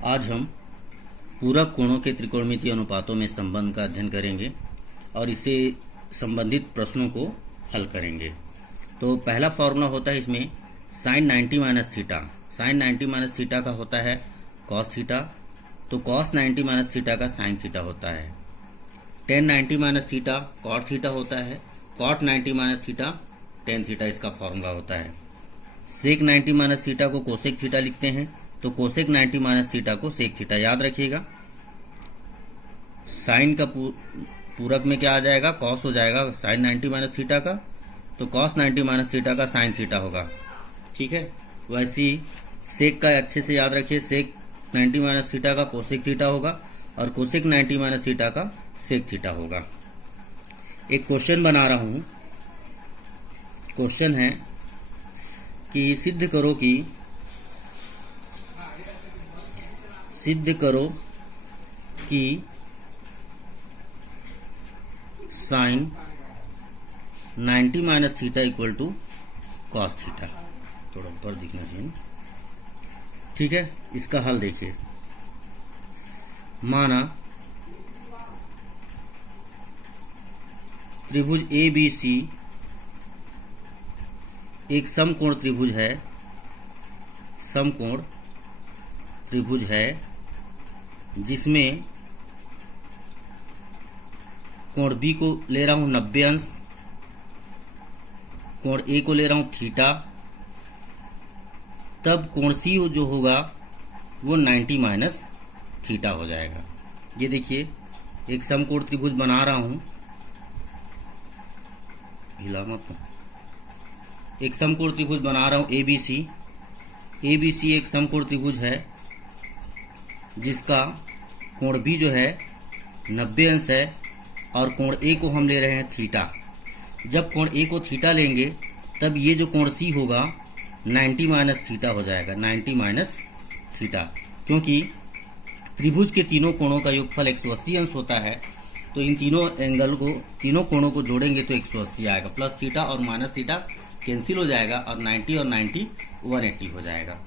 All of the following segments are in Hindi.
आज हम पूरक कोणों के त्रिकोणमितीय अनुपातों में संबंध का अध्ययन करेंगे और इससे संबंधित प्रश्नों को हल करेंगे। तो पहला फॉर्मूला होता है इसमें sine 90 minus theta. Sine 90 minus theta का होता है कॉस थीटा, तो कॉस 90 माइनस थीटा का साइन थीटा होता है। Tan 90 minus theta cot theta होता है, cot 90 minus theta tan theta इसका फॉर्मूला होता है। सेक 90 माइनस थीटा को कोसेक थीटा लिखते हैं, तो कोसेक 90 माइनस थीटा को सेक थीटा याद रखिएगा। साइन का पूरक में क्या आ जाएगा, कॉस हो जाएगा साइन 90 माइनस थीटा का, तो कॉस 90 माइनस थीटा का साइन थीटा होगा। ठीक है, वैसे ही सेक का अच्छे से याद रखिए, सेक 90 माइनस थीटा का कोसेक थीटा होगा और कोसेक 90 माइनस थीटा का सेक थीटा होगा। एक क्वेश्चन बना रहा हूं। क्वेश्चन है कि सिद्ध करो कि sine 90 minus theta equal to cos theta. थोड़ा ऊपर दिखना चाहिए। ठीक है, इसका हल देखिए। माना त्रिभुज ए बी सी एक समकोण त्रिभुज है, समकोण त्रिभुज है जिसमें कोण बी को ले रहा हूं 90 अंश, कोण ए को ले रहा हूं थीटा, तब कोण सी जो होगा वो 90 माइनस थीटा हो जाएगा। ये देखिए, एक समकोण त्रिभुज बना रहा हूं, हिला मत। एक समकोण त्रिभुज बना रहा हूं एबीसी। एबीसी एक समकोण त्रिभुज है जिसका कोण बी जो है 90 अंश है और कोण ए को हम ले रहे हैं थीटा। जब कोण ए को थीटा लेंगे तब ये जो कोण सी होगा 90 माइनस थीटा हो जाएगा, 90 माइनस थीटा, क्योंकि त्रिभुज के तीनों कोणों का योगफल 180 अंश होता है। तो इन तीनों कोणों को जोड़ेंगे तो 180 आएगा, प्लस थीटा और माइनस थीटा कैंसिल हो जाएगा और 90 और 90 180 हो जाएगा।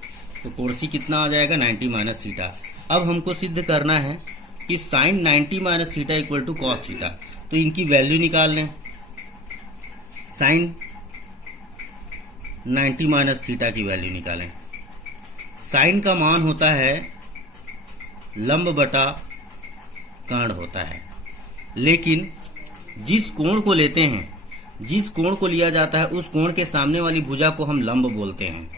तो कोण सी कितना आ जाएगा, 90 माइनस थीटा। अब हमको सिद्ध करना है कि sine 90 minus theta equal to cos theta, तो इनकी वैल्यू निकाल लें। साइन 90 माइनस थीटा की वैल्यू निकालें। साइन का मान होता है लंब बटा कर्ण होता है, लेकिन जिस कोण को लेते हैं, जिस कोण को लिया जाता है उस कोण के सामने वाली भुजा को हम लंब बोलते हैं।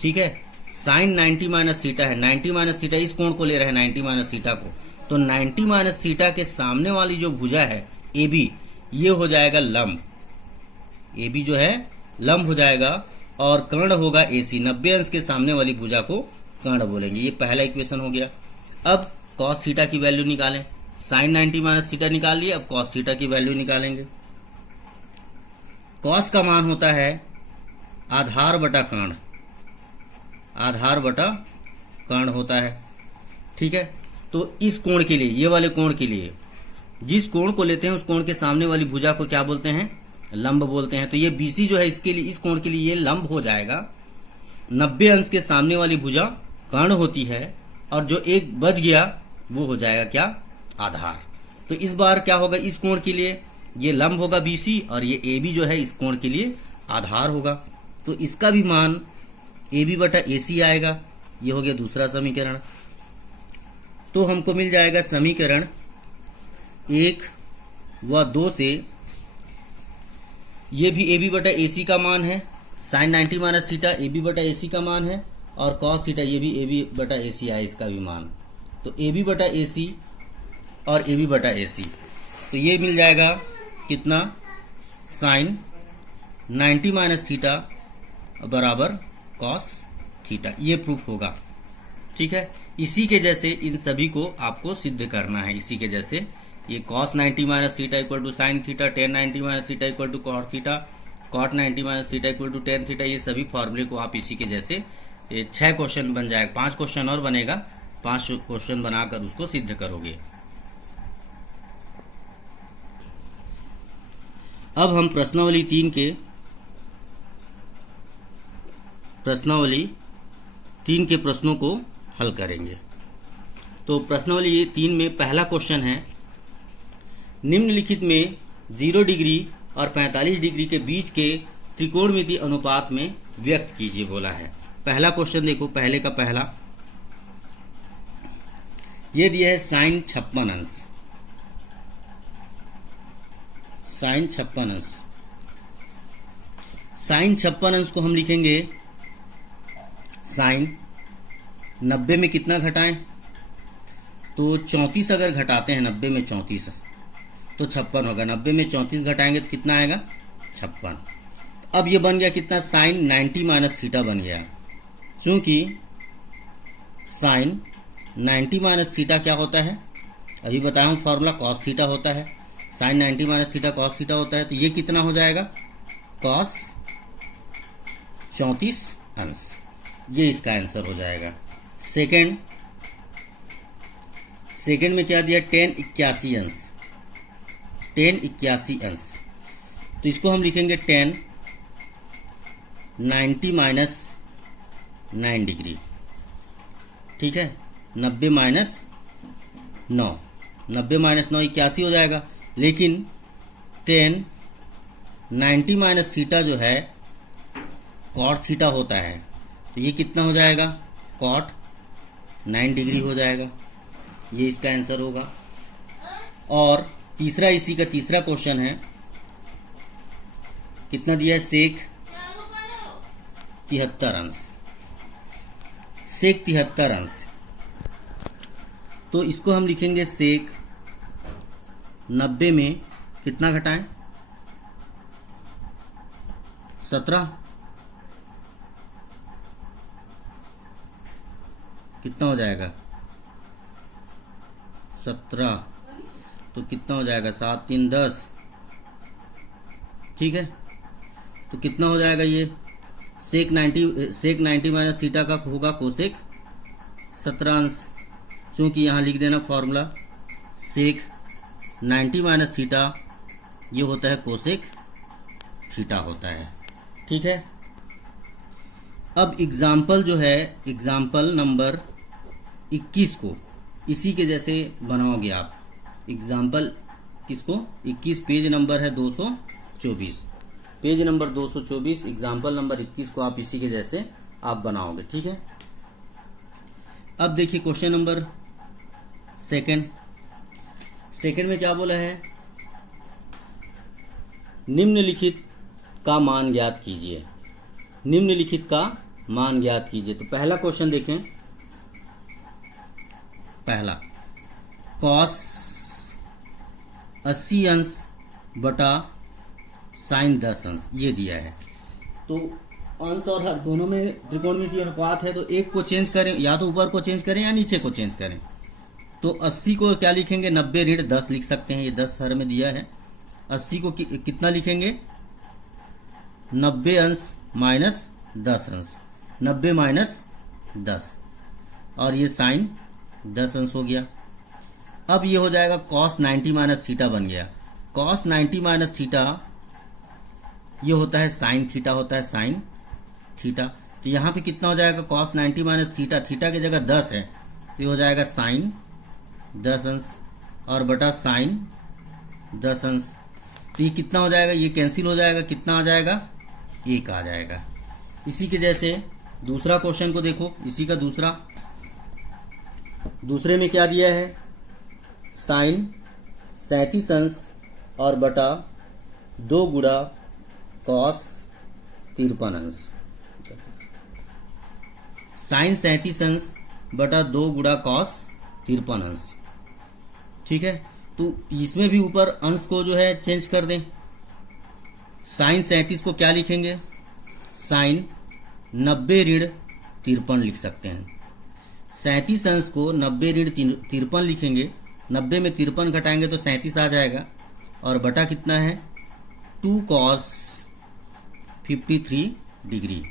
ठीक है, साइन 90 माइनस थीटा है, 90 माइनस थीटा इस कोण को ले रहे हैं 90 माइनस थीटा को, तो 90 माइनस थीटा के सामने वाली जो भुजा है ए बी, ये हो जाएगा लंब। ए बी जो है लंब हो जाएगा और कर्ण होगा ए सी। 90 अंश के सामने वाली भुजा को कर्ण बोलेंगे। ये पहला इक्वेशन हो गया। अब कॉस थीटा की वैल्यू निकालें। साइन 90 माइनस थीटा निकाल लिए, अब कॉस थीटा की वैल्यू निकालेंगे। कॉस का मान होता है आधार बटा कर्ण, आधार बटा कर्ण होता है। ठीक है, तो इस कोण के लिए, ये वाले कोण के लिए जिस कोण को लेते हैं उस कोण के सामने वाली भुजा को क्या बोलते हैं, लंब बोलते हैं। तो ये बीसी जो है इसके लिए, इस कोण के लिए ये लंब हो जाएगा। 90 अंश के सामने वाली भुजा कर्ण होती है और जो एक बच गया वो हो जाएगा क्या, आधार। तो इस बार क्या होगा, इस कोण के लिए ये लंब होगा बीसी और ये ए बी जो है इस कोण के लिए आधार होगा। तो इसका भी मान ए बी बटा ए सी आएगा। ये हो गया दूसरा समीकरण। तो हमको मिल जाएगा समीकरण 1 व 2 से ये भी ए बी बटा ए सी का मान है, sine 90 minus theta A B बटा ए सी का मान है और कॉस थीटा ये भी ए बी बटा ए सी आए, इसका भी मान। तो ए बी बटा ए सी और ए बी बटा ए सी, तो ये मिल जाएगा कितना, साइन 90 माइनस थीटा बराबर कॉस थीटा। ये प्रूफ होगा। ठीक है, इसी के जैसे इन सभी को आपको सिद्ध करना है। इसी के जैसे ये cos 90 minus theta equal to sine theta, tan 90 minus theta equal to cot theta, cot 90 minus theta equal to tan theta, ये सभी फॉर्मूले को आप इसी के जैसे 6 क्वेश्चन बन जाएगा। 5 क्वेश्चन और बनेगा, 5 क्वेश्चन बनाकर उसको सिद्ध करोगे। अब हम प्रश्नावली 3 के प्रश्नों को हल करेंगे। तो प्रश्नावली 3 में पहला क्वेश्चन है, निम्नलिखित में 0 डिग्री और 45 डिग्री के बीच के त्रिकोणमितीय अनुपात में व्यक्त कीजिए बोला है। पहला क्वेश्चन देखो, पहले का पहला ये दिया है साइन 56 अंश, साइन 56 अंश। साइन 56 अंश को हम लिखेंगे साइन 90 में कितना घटाएं, तो 34 अगर घटाते हैं 90 में 34 तो 56 होगा। 90 में 34 घटाएंगे तो कितना आएगा 56। अब ये बन गया कितना, साइन 90 माइनस थीटा बन गया। चूंकि साइन 90 माइनस थीटा क्या होता है, अभी बताया हूँ फॉर्मूला, कॉस थीटा होता है। Sine 90 minus theta cos theta होता है, तो ये कितना हो जाएगा, कॉस 34 अंश। ये इसका आंसर हो जाएगा। सेकेंड में क्या दिया, tan 81 अंश, tan 81 अंश। तो इसको हम लिखेंगे tan 90 माइनस 9 डिग्री, ठीक है। 90 माइनस 9, 90 माइनस 9 81 हो जाएगा। लेकिन tan 90 माइनस थीटा जो है कॉट थीटा होता है, तो ये कितना हो जाएगा, कॉट 9 डिग्री हो जाएगा। ये इसका आंसर होगा। और तीसरा, इसी का तीसरा क्वेश्चन है, कितना दिया है, सेक 73 अंश, सेक 73 अंश। तो इसको हम लिखेंगे सेक 90 में कितना घटाएं, 17, कितना हो जाएगा 17, तो कितना हो जाएगा 7 3 10, ठीक है। तो कितना हो जाएगा ये, सेक 90 माइनस थीटा का होगा कोसेक 17 अंश। चूंकि यहाँ लिख देना फॉर्मूला, सेक 90 माइनस थीटा ये होता है कोसेक थीटा होता है, ठीक है। अब एग्जाम्पल जो है, एग्जाम्पल नंबर 21 को इसी के जैसे बनाओगे आप। एग्जाम्पल किसको, 21 पेज नंबर है 224, पेज नंबर 224, एग्जाम्पल नंबर 21 को आप इसी के जैसे आप बनाओगे, ठीक है। अब देखिए क्वेश्चन नंबर सेकंड में क्या बोला है, निम्नलिखित का मान ज्ञात कीजिए, निम्नलिखित का मान ज्ञात कीजिए। तो पहला क्वेश्चन देखें, पहला कॉस 80 अंश बटा साइन 10 अंश ये दिया है। तो अंश और हर दोनों में त्रिकोणमितीय अनुपात है, तो एक को चेंज करें, या तो ऊपर को चेंज करें या नीचे को चेंज करें। तो 80 को क्या लिखेंगे, 90 ऋण 10 लिख सकते हैं, ये 10 हर में दिया है। 80 को कितना लिखेंगे, 90 अंश माइनस 10 अंश, 90 माइनस 10, और ये साइन 10 अंश हो गया। अब ये हो जाएगा कॉस 90 माइनस थीटा बन गया। कॉस 90 माइनस थीटा ये होता है साइन थीटा होता है, साइन थीटा। तो यहाँ पे कितना हो जाएगा, कॉस 90 माइनस थीटा, थीटा की जगह 10 है, तो ये हो जाएगा साइन 10 अंश और बटा साइन 10 अंश। तो ये कितना हो जाएगा, ये कैंसिल हो जाएगा, कितना आ जाएगा, 1 आ जाएगा। इसी के जैसे दूसरा क्वेश्चन को देखो, इसी का दूसरे में क्या दिया है, साइन 37 अंश और बटा 2 गुणा कॉस 53 अंश, साइन 37 अंश बटा 2 गुणा कॉस 53 अंश, ठीक है। तो इसमें भी ऊपर अंश को जो है चेंज कर दें। साइन 37 को क्या लिखेंगे, साइन 90 ऋण 53 लिख सकते हैं। 37 अंश को 90 ऋण 53 लिखेंगे, 90 में 53 घटाएंगे तो 37 आ जाएगा, और बटा कितना है 2 कॉस 53 डिग्री।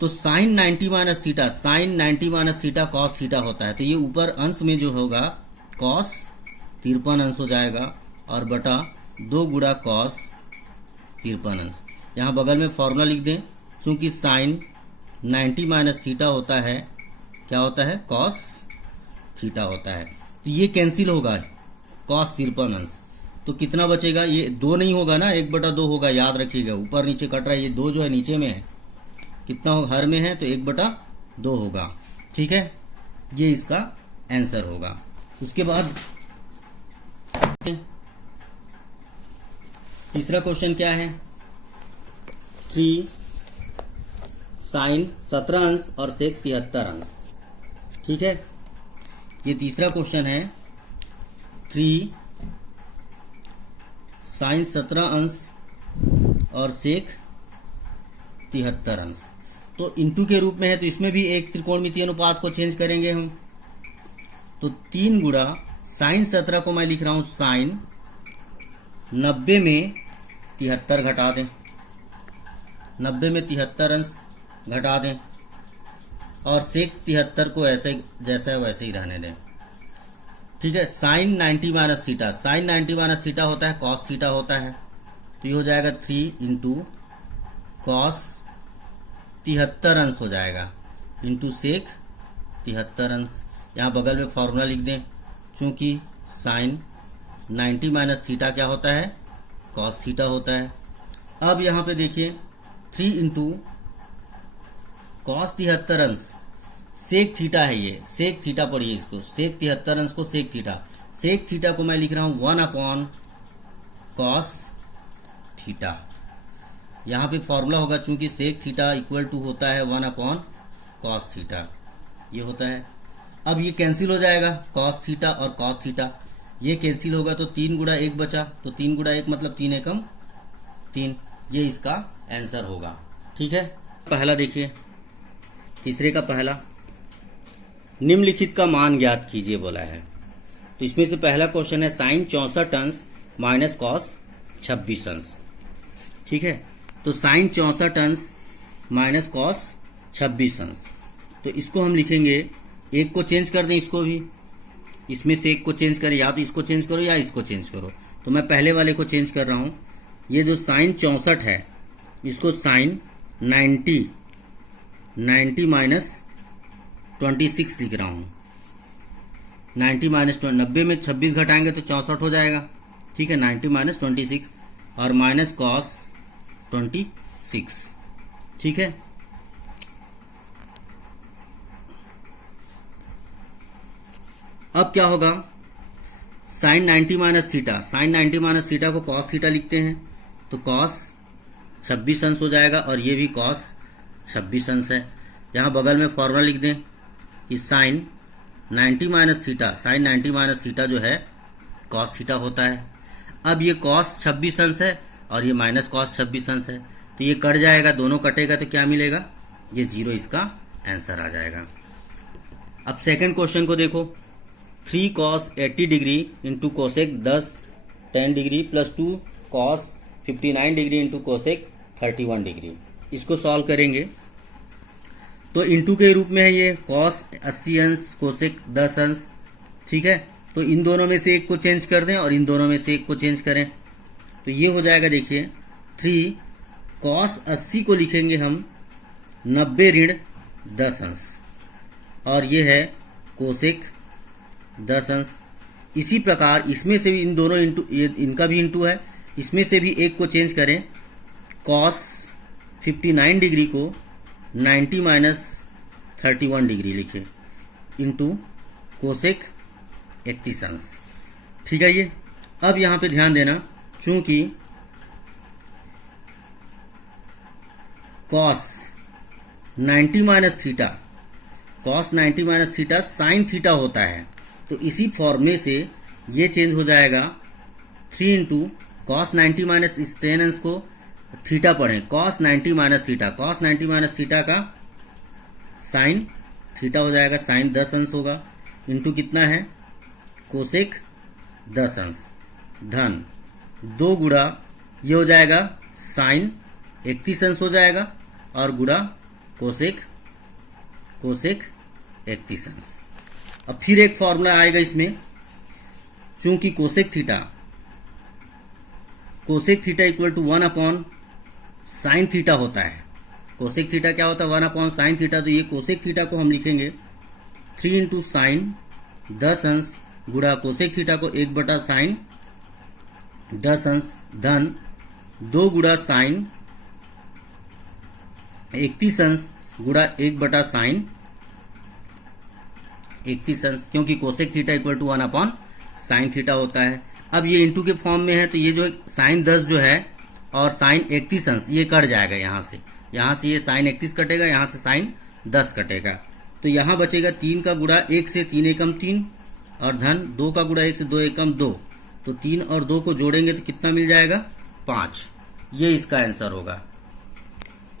तो sine 90 minus theta, sine 90 minus theta cos theta होता है, तो ये ऊपर अंश में जो होगा कॉस 53 अंश हो जाएगा, और बटा 2 गुणा कॉस 53 अंश। यहाँ बगल में फॉर्मूला लिख दें, चूंकि साइन 90 माइनस थीटा होता है, क्या होता है, कॉस थीटा होता है। तो ये कैंसिल होगा कॉस 53 अंश। तो कितना बचेगा, ये 2 नहीं होगा ना, 1/2 होगा, याद रखिएगा। ऊपर नीचे कट रहा है, ये 2 जो है नीचे में है, कितना होगा, हर में है, तो 1/2 होगा। ठीक है, ये इसका आंसर होगा। उसके बाद तीसरा क्वेश्चन क्या है, 3 साइन 17 अंश और सेक 73 अंश। ठीक है, ये तीसरा क्वेश्चन है, 3 साइन 17 अंश और सेक 73 अंश। तो इंटू के रूप में है, तो इसमें भी एक त्रिकोणमितीय अनुपात को चेंज करेंगे हम। तो 3 गुणा साइन 17 को मैं लिख रहा हूं साइन 90 में 73 घटा दें, 90 में 73 अंश घटा दें, और सेक 73 को ऐसे जैसा है वैसे ही रहने दें। ठीक है, sine 90 minus theta, sine 90 minus theta होता है कॉस थीटा होता है। तो ये हो जाएगा 3 इंटू कॉस 73 अंश हो जाएगा इंटू सेक 73 अंश। यहाँ बगल में फॉर्मूला लिख दें, चूंकि साइन 90 माइनस थीटा क्या होता है, कॉस थीटा होता है। अब यहाँ पे देखिए 3 इंटू कॉस 73 अंश सेक थीटा है, ये सेक थीटा पढ़िए इसको, सेक 73 अंश को सेक थीटा, सेक थीटा को मैं लिख रहा हूं 1 कॉस थीटा। यहाँ पे फॉर्मूला होगा, चूंकि सेक थीटा इक्वल टू होता है 1 कॉस थीटा, ये होता है। अब ये कैंसिल हो जाएगा, कॉस थीटा और कॉस थीटा ये कैंसिल होगा, तो 3 गुणा 1 बचा, तो 3 गुणा 1 मतलब 3 एकम 3, ये इसका आंसर होगा। ठीक है, पहला देखिए, तीसरे का पहला, निम्नलिखित का मान ज्ञात कीजिए बोला है। तो इसमें से पहला क्वेश्चन है साइन 64 अंश माइनस कॉस 26 अंश। ठीक है, तो साइन 64 अंश माइनस कॉस 26 अंश, तो इसको हम लिखेंगे, एक को चेंज कर दें, इसको भी, इसमें से एक को चेंज करें, या तो इसको चेंज करो या इसको चेंज करो। तो मैं पहले वाले को चेंज कर रहा हूं, ये जो साइन 64 है इसको साइन 90 माइनस 26 लिख रहा हूं। 90 माइनस 90 में 26 घटाएंगे तो 64 हो जाएगा। ठीक है, 90 माइनस 26 और माइनस कॉस 26। ठीक है, अब क्या होगा, sine 90 minus theta, sine 90 minus theta को कॉस थीटा लिखते हैं, तो कॉस 26 अंश हो जाएगा, और ये भी कॉस 26 अंश है। यहाँ बगल में फॉर्मूला लिख दें कि sine 90 minus theta, sine 90 minus theta जो है कॉस थीटा होता है। अब ये कॉस 26 अंश है और ये माइनस कॉस 26 अंश है, तो ये कट जाएगा, दोनों कटेगा तो क्या मिलेगा, ये 0 इसका आंसर आ जाएगा। अब सेकंड क्वेश्चन को देखो, 3 cos 80 degree into cosec 10 degree plus 2 cos 59 degree into cosec 31 degree. इसको सॉल्व करेंगे तो इंटू के रूप में है, ये cos 80 अंश कोसेक 10 अंश। ठीक है, तो इन दोनों में से एक को चेंज कर दें और इन दोनों में से एक को चेंज करें, तो ये हो जाएगा, देखिए 3 cos 80 को लिखेंगे हम 90 ऋण 10 अंश, और ये है कोसेक 10 अंश। इसी प्रकार इसमें से भी इन दोनों इंटू, इनका भी इंटू है, इसमें से भी एक को चेंज करें, cos 59 डिग्री को 90 माइनस 31 डिग्री लिखे इंटू कोसेक 31 अंश। ठीक है, ये अब यहां पे ध्यान देना, चूंकि cos 90 minus theta, cos 90 minus theta sine theta होता है, तो इसी फॉर्मूले से ये चेंज हो जाएगा, 3 इंटू कॉस 90 माइनस इस टेन अंश को थीटा पढ़ें, cos 90 minus theta, cos 90 minus theta का साइन थीटा हो जाएगा, साइन 10 अंश होगा, इंटू कितना है कोसेक 10 अंश, धन 2 गुणा ये हो जाएगा साइन 31 अंश हो जाएगा, और गुणा कोसेक 31 अंश। अब फिर एक फॉर्मूला आएगा इसमें, चूंकि cosec theta equal to 1 sine theta होता है, कोसेक थीटा क्या होता है 1 साइन थीटा, तो ये कोसेक थीटा को हम लिखेंगे 3 इंटू साइन 10 अंश गुणा कोसेक थीटा को 1/sin 10 अंश धन 2 गुणा साइन 31 अंश गुणा 1/sin 31 अंश, क्योंकि cosec theta equal to 1/sin theta होता है। अब ये इंटू के फॉर्म में है तो ये जो साइन 10 जो है और साइन 31 अंश ये कट जाएगा यहाँ से ये साइन 31 कटेगा, यहाँ से साइन 10 कटेगा। तो यहाँ बचेगा 3 का गुणा 1 से 3 एकम 3 और धन 2 का गुणा 1 से 2 एकम 2। तो 3 और 2 को जोड़ेंगे तो कितना मिल जाएगा? 5। ये इसका आंसर होगा।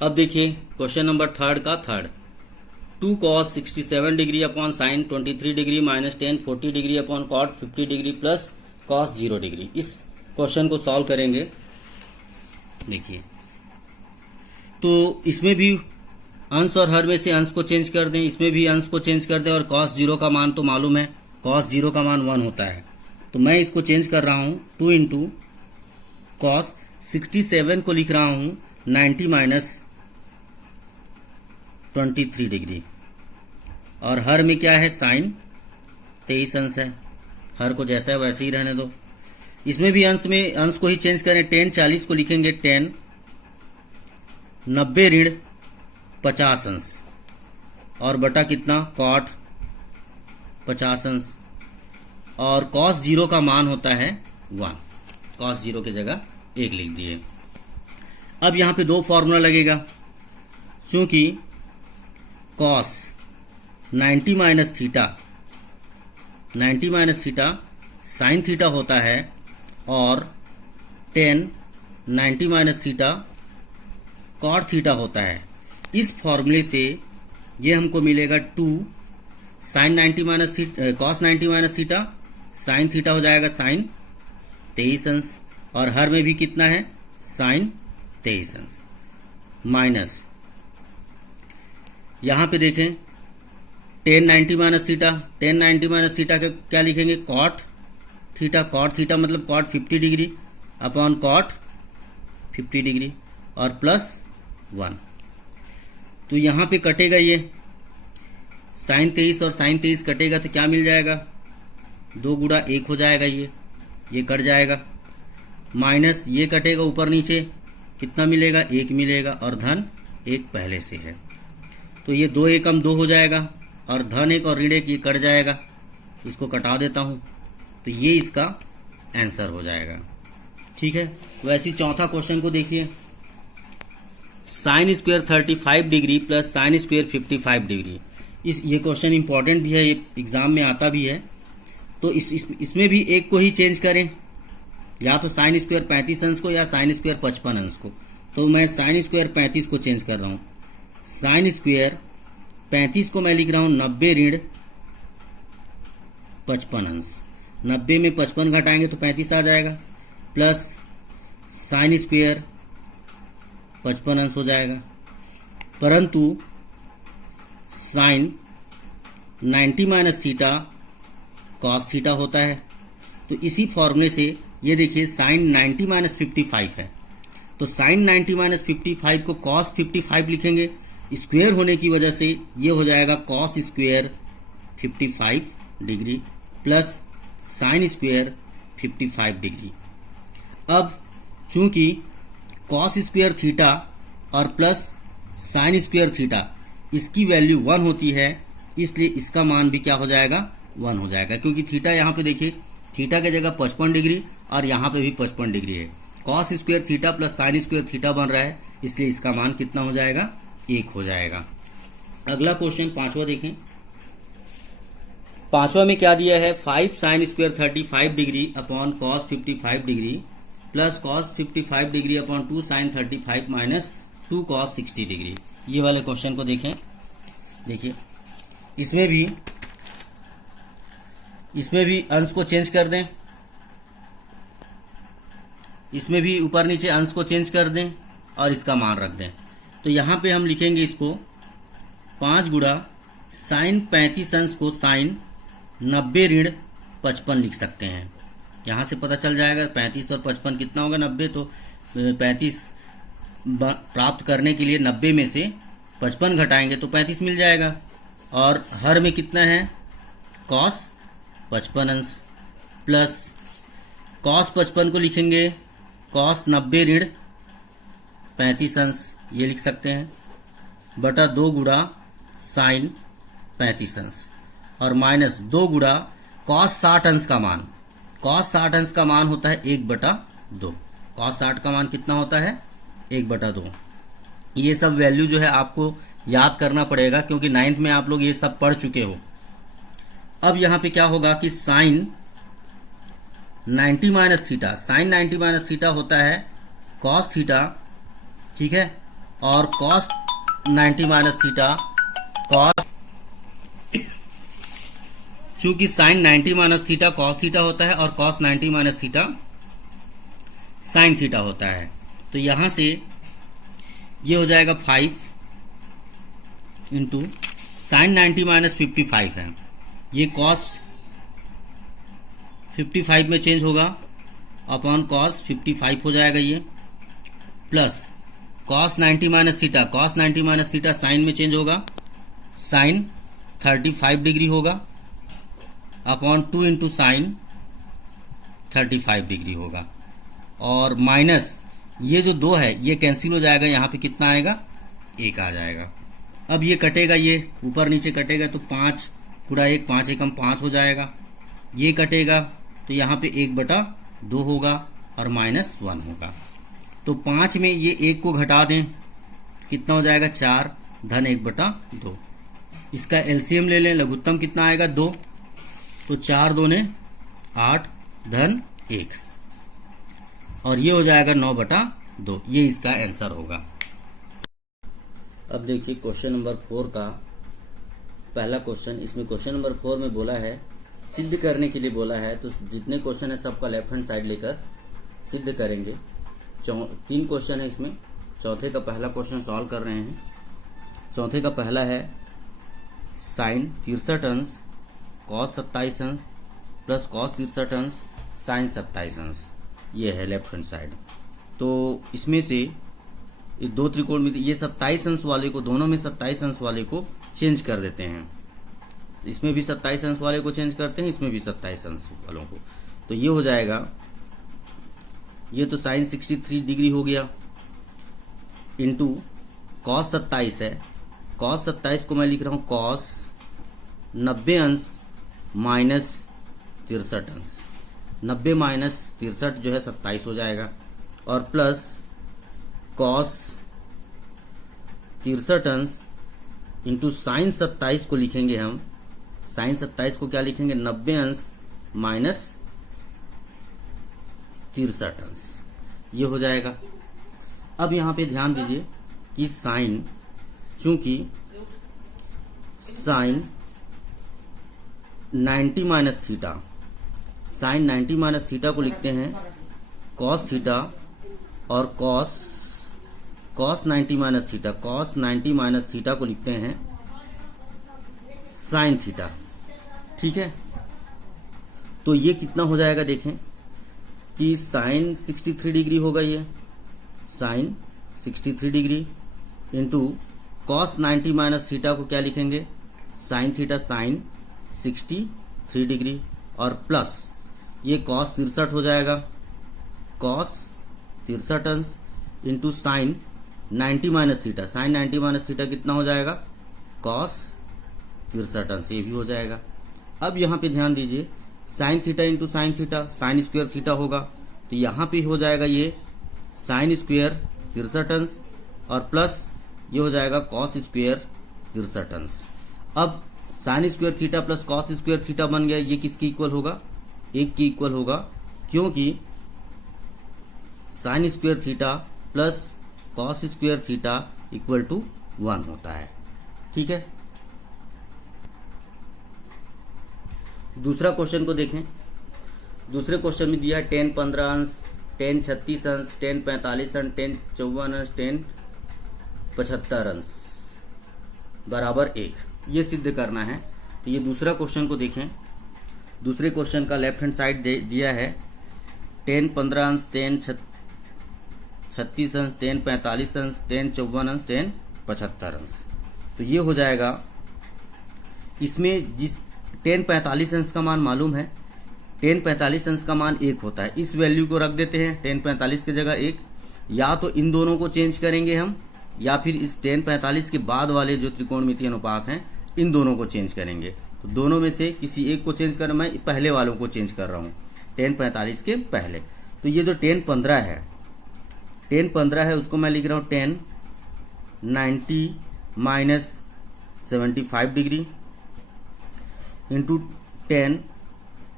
अब देखिए क्वेश्चन नंबर थर्ड का third, 2 cos 67 degree upon sine 23 degree minus 10 40 degree upon cot 50 degree plus cos 0 degree. इस क्वेश्चन को सॉल्व करेंगे। देखिए तो इसमें भी अंश और हर में से अंश को चेंज कर दें, इसमें भी अंश को चेंज कर दें और cos 0 का मान तो मालूम है, cos 0 का मान 1 होता है। तो मैं इसको चेंज कर रहा हूं 2 इंटू cos 67 को लिख रहा हूं 90 माइनस 23 डिग्री और हर में क्या है साइन 23 अंश है, हर को जैसा है वैसे ही रहने दो। इसमें भी अंश को ही चेंज करें, 10 40 को लिखेंगे 10 90 ऋण 50 अंश और बटा कितना कॉट 50 अंश और cos 0 का मान होता है 1, cos 0 की जगह 1 लिख दिए। अब यहां पे दो फॉर्मूला लगेगा, क्योंकि cos 90 minus theta sine theta होता है और 10 90 माइनस थीटा कॉट थीटा होता है। इस फॉर्मूले से ये हमको मिलेगा 2 sine 90 minus cos 90 minus theta sine theta हो जाएगा साइन 23 अंश और हर में भी कितना है साइन 23 अंश माइनस यहां पे देखें 10 90 माइनस थीटा का क्या लिखेंगे कॉट थीटा मतलब cot 50 degree upon cot 50 degree और प्लस 1। तो यहां पे कटेगा ये साइन 23 और साइन 23 कटेगा तो क्या मिल जाएगा 2 गुणा 1 हो जाएगा, ये कट जाएगा, माइनस ये कटेगा ऊपर नीचे कितना मिलेगा 1 मिलेगा और धन 1 पहले से है तो ये 2 एकम 2 हो जाएगा और धन 1 और ऋण 1 ये कट जाएगा, इसको कटा देता हूं तो ये इसका आंसर हो जाएगा। ठीक है, वैसे चौथा क्वेश्चन को देखिए, sine square 35 degree plus sine square 55 degree. ये क्वेश्चन इंपॉर्टेंट भी है, ये एग्जाम में आता भी है। तो इसमें भी एक को ही चेंज करें, या तो साइन स्क्वायर 35 अंश को या साइन स्क्वायर 55 अंश को। तो मैं साइन स्क्वायर 35 को चेंज कर रहा हूं, साइन स्क्वायर 35 को मैं लिख रहा हूं 90 ऋण 55 अंश, 90 में 55 घटाएंगे तो 35 आ जाएगा, प्लस साइन स्क्वायर 55 अंश हो जाएगा, परंतु sine 90 minus theta cos theta होता है। तो इसी फॉर्मूले से ये देखिए साइन 90 माइनस 55 है, तो साइन 90 माइनस 55 को कॉस 55 लिखेंगे, स्क्वायर होने की वजह से ये हो जाएगा cos square 55 degree plus sine square 55 degree. अब चूंकि कॉस स्क्वायर थीटा और प्लस साइन स्क्वायर थीटा इसकी वैल्यू 1 होती है, इसलिए इसका मान भी क्या हो जाएगा 1 हो जाएगा, क्योंकि थीटा यहाँ पे देखिए थीटा की जगह 55 डिग्री और यहाँ पे भी 55 डिग्री है, cos square theta plus sine square theta बन रहा है, इसलिए इसका मान कितना हो जाएगा 1 हो जाएगा। अगला क्वेश्चन पांचवा देखें, पांचवा में क्या दिया है 5 sine square 35 degree upon cos 55 degree plus cos 55 degree upon 2 sine 35 minus 2 cos 60 degree. ये वाले क्वेश्चन को देखें, देखिए इसमें भी अंश को चेंज कर दें, इसमें भी ऊपर नीचे अंश को चेंज कर दें और इसका मान रख दें। तो यहां पे हम लिखेंगे इसको 5 गुणा साइन 35 अंश को साइन 90 ऋण 55 लिख सकते हैं। यहां से पता चल जाएगा 35 और 55 कितना होगा 90, तो 35 प्राप्त करने के लिए 90 में से 55 घटाएंगे तो 35 मिल जाएगा और हर में कितना है कॉस 55 अंश प्लस कॉस 55 को लिखेंगे कॉस 90 ऋण 35 अंश, ये लिख सकते हैं, बटा 2 गुणा साइन 35 अंश और माइनस 2 गुणा कॉस 60 अंश का मान। कॉस 60 अंश का मान होता है 1/2। कॉस 60 का मान कितना होता है 1/2। ये सब वैल्यू जो है आपको याद करना पड़ेगा क्योंकि 9th में आप लोग ये सब पढ़ चुके हो। अब यहां पे क्या होगा कि sine 90 minus theta, sine 90 minus theta होता है कॉस थीटा, ठीक है, और कॉस 90 माइनस थीटा कॉस, चूंकि sine 90 minus theta cos theta होता है और cos 90 minus theta sine theta होता है, तो यहां से ये हो जाएगा 5 इंटू साइन 90 माइनस 55 है, ये कॉस 55 में चेंज होगा अपॉन कॉस 55 हो जाएगा ये, plus cos 90 minus theta, cos 90 minus theta sign में चेंज होगा, साइन 35 डिग्री होगा अपॉन 2 इंटू साइन 35 डिग्री होगा, और माइनस ये जो 2 है ये कैंसिल हो जाएगा, यहाँ पे कितना आएगा 1 आ जाएगा। अब ये कटेगा, ये ऊपर नीचे कटेगा तो 5 गुणा 1, 5 एकम 5 हो जाएगा, ये कटेगा तो यहाँ पे 1/2 होगा और -1 होगा, तो 5 में ये 1 को घटा दें कितना हो जाएगा 4 धन 1/2। इसका एलसीएम ले लें, लघुत्तम कितना आएगा 2, तो 4 दूने 8 धन 1 और ये हो जाएगा 9/2, ये इसका आंसर होगा। अब देखिए क्वेश्चन नंबर 4 का पहला क्वेश्चन, इसमें क्वेश्चन नंबर 4 में बोला है सिद्ध करने के लिए बोला है, तो जितने क्वेश्चन है सबका लेफ्ट हैंड साइड लेकर सिद्ध करेंगे। 3 क्वेश्चन है इसमें, चौथे का पहला क्वेश्चन सॉल्व कर रहे हैं। चौथे का पहला है साइन 63 अंश कॉस 27 अंश प्लस कॉस 63 अंश साइन 27 अंश, ये है लेफ्ट हैंड साइड। तो इसमें से ये 2 त्रिकोण में ये 27 अंश वाले को, दोनों में 27 अंश वाले को चेंज कर देते हैं, इसमें भी 27 अंश वाले को चेंज करते हैं, इसमें भी 27 अंश वालों को, तो ये हो जाएगा, ये तो साइन 63 डिग्री हो गया इंटू कॉस 27 है, कॉस 27 को मैं लिख रहा हूं कॉस 90 अंश माइनस 63 अंश, 90 माइनस 63 जो है 27 हो जाएगा, और प्लस कॉस 63 अंश इंटू साइन 27 को लिखेंगे हम, साइन 27 को क्या लिखेंगे 90 अंश माइनस 63 अंश, ये हो जाएगा। अब यहां पे ध्यान दीजिए कि साइन, चूंकि sine 90 minus theta, sine 90 minus theta को लिखते हैं कॉस थीटा, और cos 90 minus theta, cos 90 minus theta को लिखते हैं साइन थीटा, ठीक है। तो ये कितना हो जाएगा देखें कि साइन 63 डिग्री होगा, ये sine 63 degree into cos 90 minus theta को क्या लिखेंगे साइन थीटा, साइन 63 डिग्री, और प्लस ये कॉस 63 हो जाएगा, कॉस 63 अंश into sine 90 minus theta, sine 90 minus theta कितना हो जाएगा कॉस 63 अंश, ये भी हो जाएगा। अब यहां पे ध्यान दीजिए sine theta into sine theta, sign square theta होगा, तो यहां पे हो जाएगा ये साइन स्क्वायर 63 अंश और प्लस ये हो जाएगा कॉस स्क्वायर 63 अंश। अब sign square theta plus cos square theta बन गया, ये किसके इक्वल होगा 1 के इक्वल होगा, क्योंकि sine square theta plus cos square theta equal to 1 होता है, ठीक है। दूसरा क्वेश्चन को देखें। दूसरे क्वेश्चन में दिया 10 15 अंश, 10 36 अंश, 10 45 अंश, 10 54 अंश, 10 75 अंश बराबर 1, ये सिद्ध करना है। तो ये दूसरा क्वेश्चन को देखें। दूसरे क्वेश्चन का लेफ्ट हैंड साइड दिया है 10 15 अंश, 10 36 अंश, 10 45 अंश, 10 54 अंश, 10 75 अंश। तो ये हो जाएगा, इसमें जिस टेन 45 अंश का मान मालूम है, टेन 45 अंश का मान 1 होता है। इस वैल्यू को रख देते हैं टेन 45 की जगह 1। या तो इन दोनों को चेंज करेंगे हम, या फिर इस टेन 45 के बाद वाले जो त्रिकोणमितीय अनुपात हैं इन दोनों को चेंज करेंगे। तो दोनों में से किसी एक को चेंज कर, मैं पहले वालों को चेंज कर रहा हूँ टेन 45 के पहले। तो ये जो टेन 15 है, टेन 15 है उसको मैं लिख रहा हूँ ten 90 minus 75 degree into ten,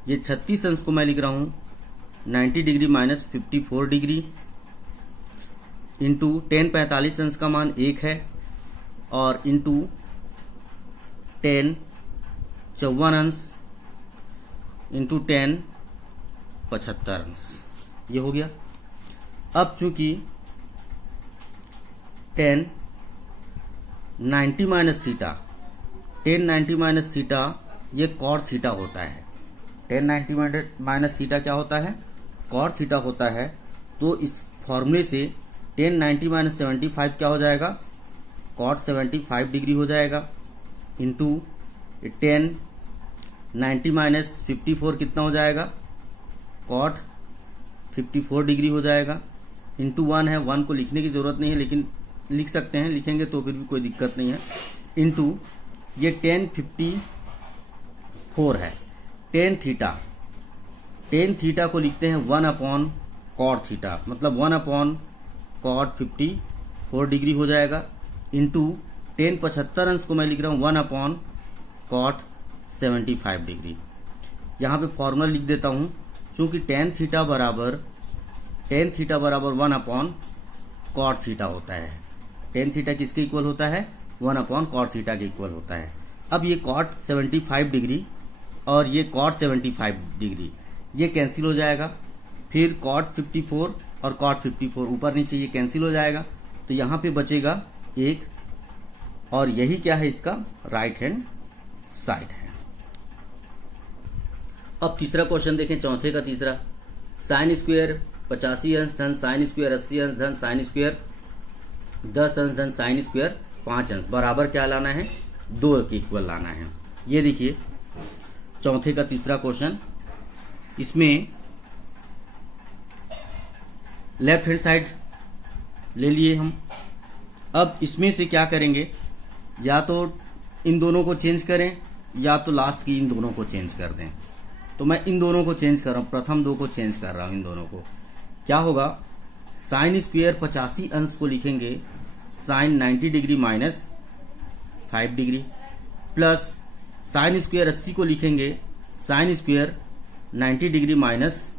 ये 36 अंश को मैं लिख रहा हूँ 90 degree minus 54 degree into ten 45 अंश का मान 1 है, और इंटू टेन 54 अंश इंटू टेन 75 अंश, ये हो गया। अब चूंकि ten 90 minus theta, tan 90 minus theta ये कॉट थीटा होता है। टेन 90 माइनस थीटा क्या होता है? कॉट थीटा होता है। तो इस फॉर्मूले से टेन 90 माइनस 75 क्या हो जाएगा? कॉट 75 डिग्री हो जाएगा, इंटू टेन 90 माइनस 54 कितना हो जाएगा? कॉट 54 डिग्री हो जाएगा, इंटू 1 है, 1 को लिखने की जरूरत नहीं है लेकिन लिख सकते हैं, लिखेंगे तो फिर भी कोई दिक्कत नहीं है, इंटू ये टेन 54 है, टेन थीटा को लिखते हैं 1 अपॉन कॉट थीटा, मतलब 1 अपॉन कॉट 54 डिग्री हो जाएगा, इंटू टेन 75 अंश को मैं लिख रहा हूँ 1 अपॉन कॉट 75 डिग्री। यहाँ पे फॉर्मूला लिख देता हूँ, चूंकि टेन थीटा बराबर 1 अपॉन कॉट थीटा होता है। टेन थीटा किसके इक्वल होता है? 1 अपॉन कॉट थीटा के इक्वल होता है। अब ये कॉट 75 डिग्री और ये कॉट 75 डिग्री ये कैंसिल हो जाएगा, फिर कॉट 54 और कॉट 54 ऊपर नीचे ये कैंसिल हो जाएगा, तो यहाँ पे बचेगा 1, और यही क्या है? इसका राइट हैंड साइड है। अब तीसरा क्वेश्चन देखें, चौथे का तीसरा। साइन स्क्वायर 85 अंश धन साइन स्क्वायर 80 अंश धन साइन स्क्वायर 10 अंश धन साइन स्क्वायर 5 अंश बराबर क्या लाना है? 2 के इक्वल लाना है। ये देखिए चौथे का तीसरा क्वेश्चन, इसमें लेफ्ट हैंड साइड ले लिए हम। अब इसमें से क्या करेंगे? या तो इन दोनों को चेंज करें या तो लास्ट की इन दोनों को चेंज कर दें। तो मैं इन दोनों को चेंज कर रहा हूं, प्रथम 2 को चेंज कर रहा हूं। इन दोनों को क्या होगा? साइन स्क्वायर 85 अंश को लिखेंगे sine 90 degree minus 5 degree, plus sine square 80 को लिखेंगे sine square 90 degree minus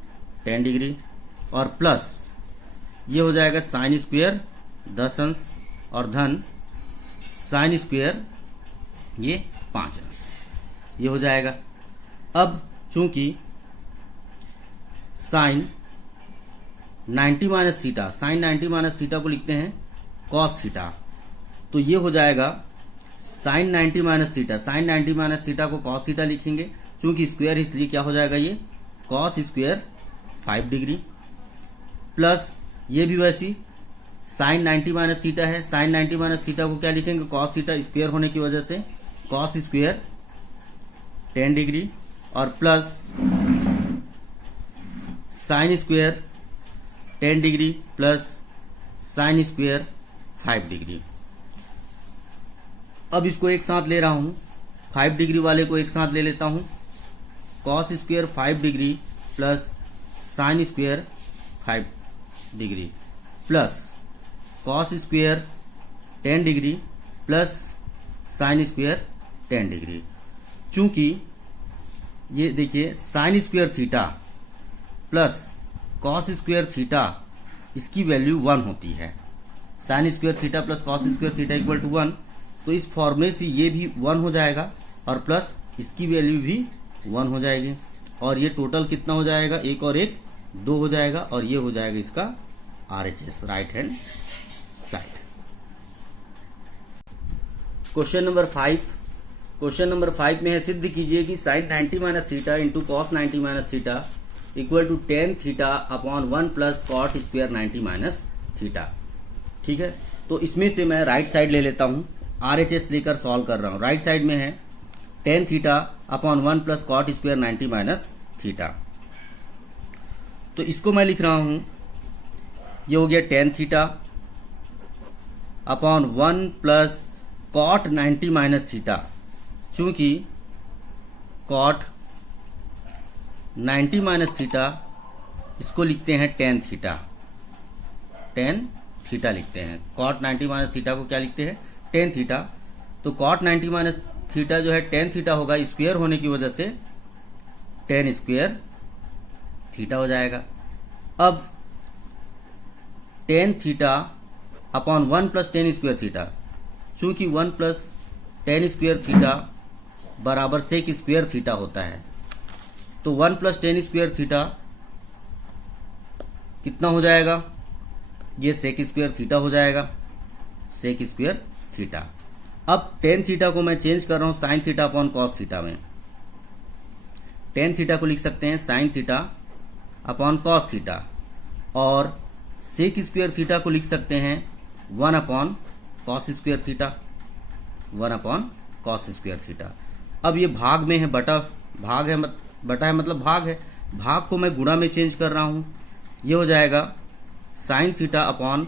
10 degree, और प्लस ये हो जाएगा साइन स्क्वायर 10 अंश और धन साइन स्क्वायर ये 5 अंश, ये हो जाएगा। अब चूंकि sine 90 minus theta, sine 90 minus theta को लिखते हैं कॉस थीटा, तो ये हो जाएगा sine 90 minus theta, sine 90 minus theta को कॉस थीटा लिखेंगे, चूंकि स्क्वायर इसलिए क्या हो जाएगा? ये कॉस स्क्वायर 5 डिग्री, प्लस ये भी वैसी साइन 90 माइनस थीटा है, साइन 90 माइनस थीटा को क्या लिखेंगे? कॉस थीटा, स्क्वायर होने की वजह से कॉस स्क्वायर 10 डिग्री, और plus sine square 10 degree plus sine square 5 degree. अब इसको एक साथ ले रहा हूं, 5 डिग्री वाले को एक साथ ले लेता हूं, cos square 5 degree plus sine square 5 degree plus cos square 10 degree plus sine square 10 degree. चूंकि ये देखिए sine square theta plus cos square theta इसकी वैल्यू 1 होती है, sine square theta plus cos square theta equal to 1, तो इस फॉर्मूले से ये भी 1 हो जाएगा और प्लस इसकी वैल्यू भी 1 हो जाएगी, और ये टोटल कितना हो जाएगा? 1 और 1 2 हो जाएगा, और ये हो जाएगा इसका RHS, right hand side. Question number 5, question number 5 में है सिद्ध कीजिए कि sine 90 minus theta into cos 90 minus theta equal to tan theta upon 1 plus cot square 90 minus theta. ठीक है, तो इसमें से मैं राइट साइड ले लेता हूं, RHS लेकर सॉल्व कर रहा हूं। राइट साइड में है tan theta upon 1 plus cot square 90 minus theta. तो इसको मैं लिख रहा हूं, ये हो गया tan theta upon 1 plus cot 90 minus theta. चूंकि कॉट 90 माइनस थीटा इसको लिखते हैं टेन थीटा, टेन थीटा लिखते हैं। कॉट 90 माइनस थीटा को क्या लिखते हैं? Tan theta. तो कॉट 90 माइनस थीटा जो है टेन थीटा होगा, स्क्वायर होने की वजह से टेन स्क्वायर थीटा हो जाएगा। अब ten theta upon 1 plus ten square theta, चूंकि 1 प्लस टेन स्क्वायर थीटा बराबर सेक स्क्वायर थीटा होता है, तो 1 प्लस टेन स्क्वायर थीटा कितना हो जाएगा? ये सेक स्क्वायर थीटा हो जाएगा, सेक स्क्वायर थीटा। अब टेन थीटा को मैं चेंज कर रहा हूं sign theta upon cos theta में। टेन थीटा को लिख सकते हैं sign theta upon cos theta, और सेक स्क्वायर थीटा को लिख सकते हैं 1 upon cos square theta, 1 upon cos square theta. अब ये भाग में है, बटा भाग है, बटा है मतलब भाग है, भाग को मैं गुणा में चेंज कर रहा हूं। ये हो जाएगा sign theta upon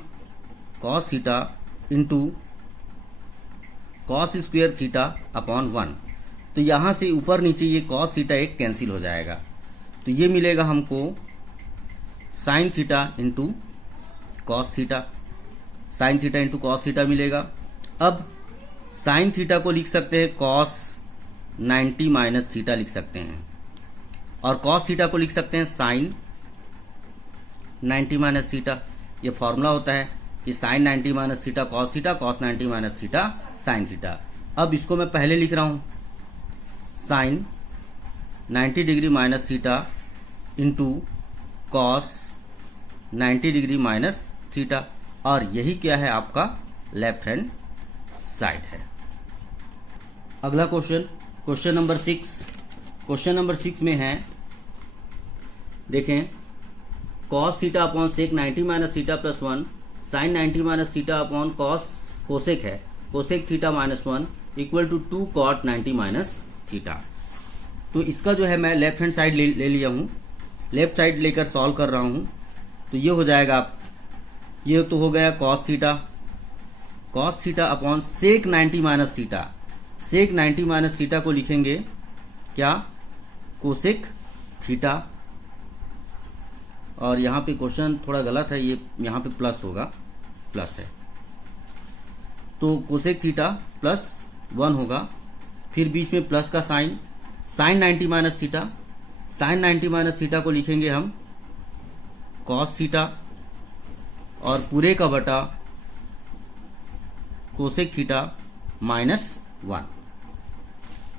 cos theta into cos square theta upon 1। तो यहां से ऊपर नीचे ये कॉस थीटा एक कैंसिल हो जाएगा, तो ये मिलेगा हमको sine theta into cos theta, sine theta into cos theta मिलेगा। अब साइन थीटा को लिख सकते हैं कॉस 90 माइनस थीटा लिख सकते हैं, और कॉस थीटा को लिख सकते हैं साइन 90 माइनस थीटा। ये फॉर्मूला होता है कि sine 90 minus theta cos theta, cos 90 minus theta sine theta. अब इसको मैं पहले लिख रहा हूं sine 90 degree minus theta into cos 90 degree minus theta, और यही क्या है? आपका लेफ्ट हैंड साइड है। अगला question, question number 6। Question number 6 में है, देखें, cos theta upon sec 90 minus theta plus 1 sine 90 minus theta upon cos cosec है, cosec theta minus 1 equal to 2 cot 90 minus theta. तो इसका जो है मैं लेफ्ट हैंड साइड ले लिया हूं, लेफ्ट साइड लेकर सॉल्व कर रहा हूं। तो ये हो जाएगा, आप ये तो हो गया cos theta, cos theta upon sec 90 minus theta, sec 90 minus theta को लिखेंगे क्या? Cosec theta. और यहाँ पे क्वेश्चन थोड़ा गलत है, ये यहाँ पे प्लस होगा, प्लस है, तो कोसेक थीटा प्लस 1 होगा, फिर बीच में प्लस का sine, sine 90 minus theta, sine 90 minus theta को लिखेंगे हम कॉस थीटा, और पूरे का बटा कोसेक थीटा माइनस 1।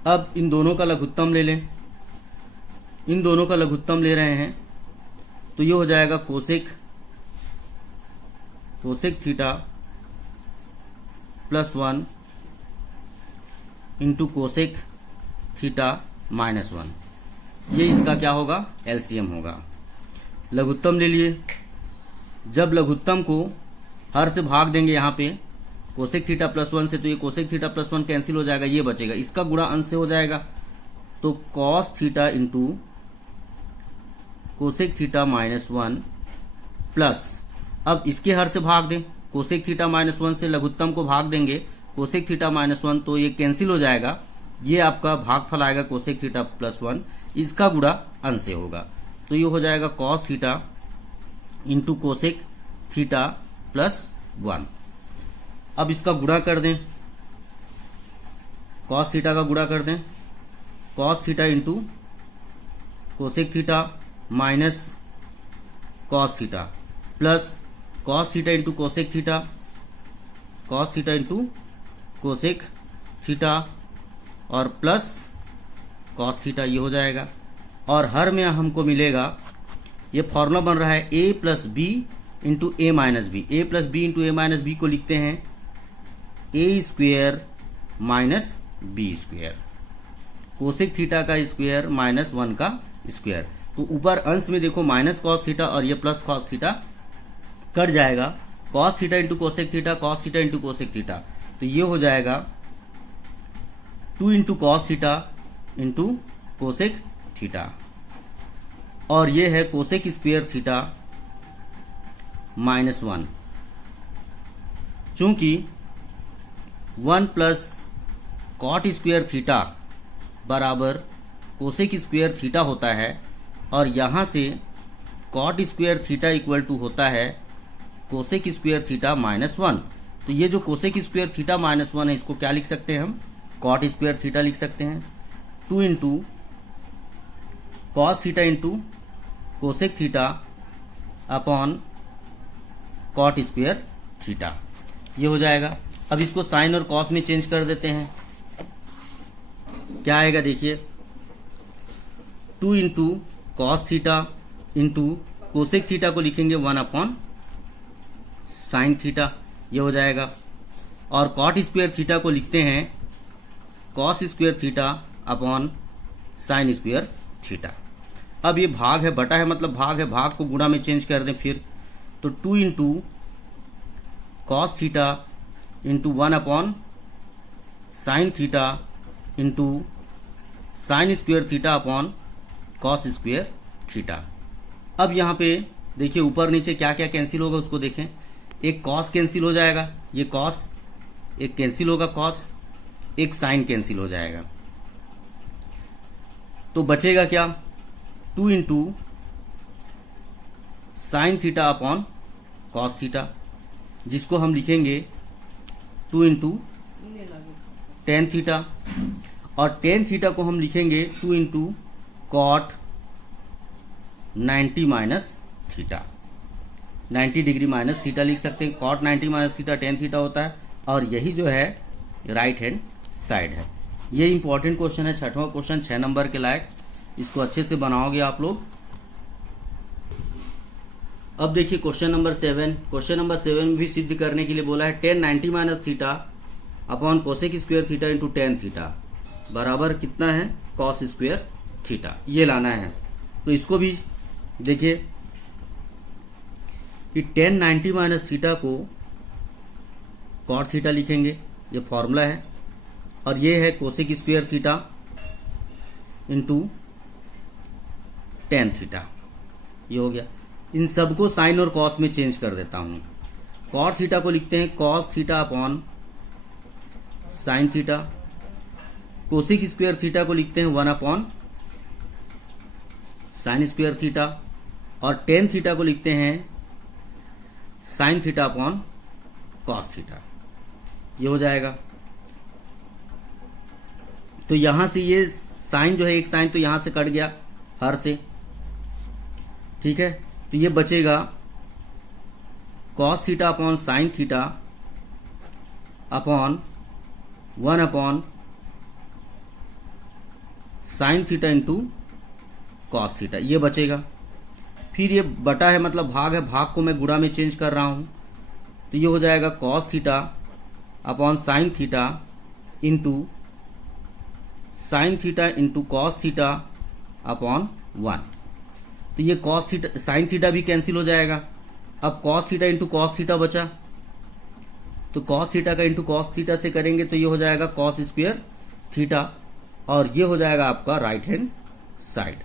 अब इन दोनों का लघुत्तम ले लें, इन दोनों का लघुत्तम ले रहे हैं, तो ये हो जाएगा cosec theta plus 1 into cosec theta minus 1। ये इसका क्या होगा? एलसीएम होगा। लघुत्तम ले लिए, जब लघुत्तम को हर से भाग देंगे यहाँ पे कोसेक थीटा प्लस 1 से, तो ये कोसेक थीटा प्लस 1 कैंसिल हो जाएगा, ये बचेगा, इसका गुणा अंश से हो जाएगा, तो cos theta into cosec theta minus 1 plus, अब इसके हर से भाग दें, कोसेक थीटा माइनस 1 से लघुत्तम को भाग देंगे कोसेक थीटा माइनस 1, तो ये कैंसिल हो जाएगा, ये आपका भागफल आएगा कोसेक थीटा प्लस 1, इसका गुणा अंश से होगा, तो ये हो जाएगा cos theta into cosec theta plus 1। अब इसका गुणा कर दें, कॉस थीटा का गुणा कर दें, cos theta into cosec theta minus cos theta plus cos theta into cosec theta, cos theta into cosec theta, और प्लस कॉस थीटा, ये हो जाएगा। और हर में हमको मिलेगा, ये फॉर्मूला बन रहा है a plus B into A minus B, A plus B into A minus B को लिखते हैं A square minus B square, cosec theta का स्क्वेयर माइनस 1 का स्क्वेयर। तो ऊपर अंश में देखो माइनस कॉस थीटा और ये प्लस कॉस थीटा कट जाएगा, cos theta into cosec theta, cos theta into cosec theta, तो ये हो जाएगा 2 into cos theta into cosec theta, और ये है कोसेक स्क्वायर थीटा -1। चूंकि 1 प्लस कॉट स्क्वायर थीटा बराबर कोसेक स्क्वायर थीटा होता है, और यहां से cot square theta equal to होता है कोसेक स्क्वायर थीटा -1। तो ये जो कोसेक स्क्वायर थीटा -1 है, इसको क्या लिख सकते हैं हम, कॉट स्क्वायर थीटा लिख सकते हैं। 2 into cos theta into cosec theta upon cot square theta, ये हो जाएगा। अब इसको साइन और कॉस में चेंज कर देते हैं, क्या आएगा देखिए, 2 into cos theta into cosec theta को लिखेंगे 1 अपॉन साइन थीटा, ये हो जाएगा। और कॉट स्क्वायर थीटा को लिखते हैं cos square theta upon sine square theta. अब ये भाग है, बटा है मतलब भाग है, भाग को गुणा में चेंज कर दें फिर, तो 2 into cos theta into 1 upon sine theta into sine square theta upon cos square theta. अब यहाँ पे देखिए ऊपर नीचे क्या क्या कैंसिल होगा उसको देखें। एक कॉस कैंसिल हो जाएगा, ये कॉस एक कैंसिल होगा, कॉस एक साइन कैंसिल हो जाएगा, तो बचेगा क्या, 2 into sine theta upon cos theta, जिसको हम लिखेंगे 2 इंटू टेन थीटा, और टेन थीटा को हम लिखेंगे 2 into cot 90 minus theta, 90 degree minus theta लिख सकते हैं। Cot 90 minus theta tan theta होता है, और यही जो है राइट हैंड साइड है। ये इंपॉर्टेंट क्वेश्चन है, 6वां क्वेश्चन, 6 नंबर के लायक, इसको अच्छे से बनाओगे आप लोग। अब देखिए क्वेश्चन नंबर 7। क्वेश्चन नंबर 7 में भी सिद्ध करने के लिए बोला है tan 90 minus theta upon cosec square theta into tan theta बराबर कितना है, कॉस स्क्वायर थीटा, ये लाना है। तो इसको भी देखिए कि टेन 90 माइनस थीटा को कॉट थीटा लिखेंगे, ये फॉर्मूला है, और ये है cosec square theta into tan theta, ये हो गया। इन सबको साइन और कॉस में चेंज कर देता हूं। कॉट थीटा को लिखते हैं cos theta upon sine theta, cosec square theta को लिखते हैं 1 अपॉन साइन स्क्वायर थीटा, और टेन थीटा को लिखते हैं sign theta upon cos theta, ये हो जाएगा। तो यहां से ये साइन जो है, एक साइन तो यहां से कट गया हर से, ठीक है, तो ये बचेगा cos theta upon sine theta upon 1 upon sine theta into cos theta, ये बचेगा। फिर ये बटा है मतलब भाग है, भाग को मैं गुणा में चेंज कर रहा हूं, तो ये हो जाएगा cos theta upon sine theta into sine theta into cos theta upon 1। तो ये कॉस थीटा साइन थीटा भी कैंसिल हो जाएगा। अब cos theta into cos theta बचा, तो कॉस थीटा का इंटू कॉस थीटा से करेंगे तो ये हो जाएगा कॉस स्क्वायर थीटा, और ये हो जाएगा आपका राइट हैंड साइड।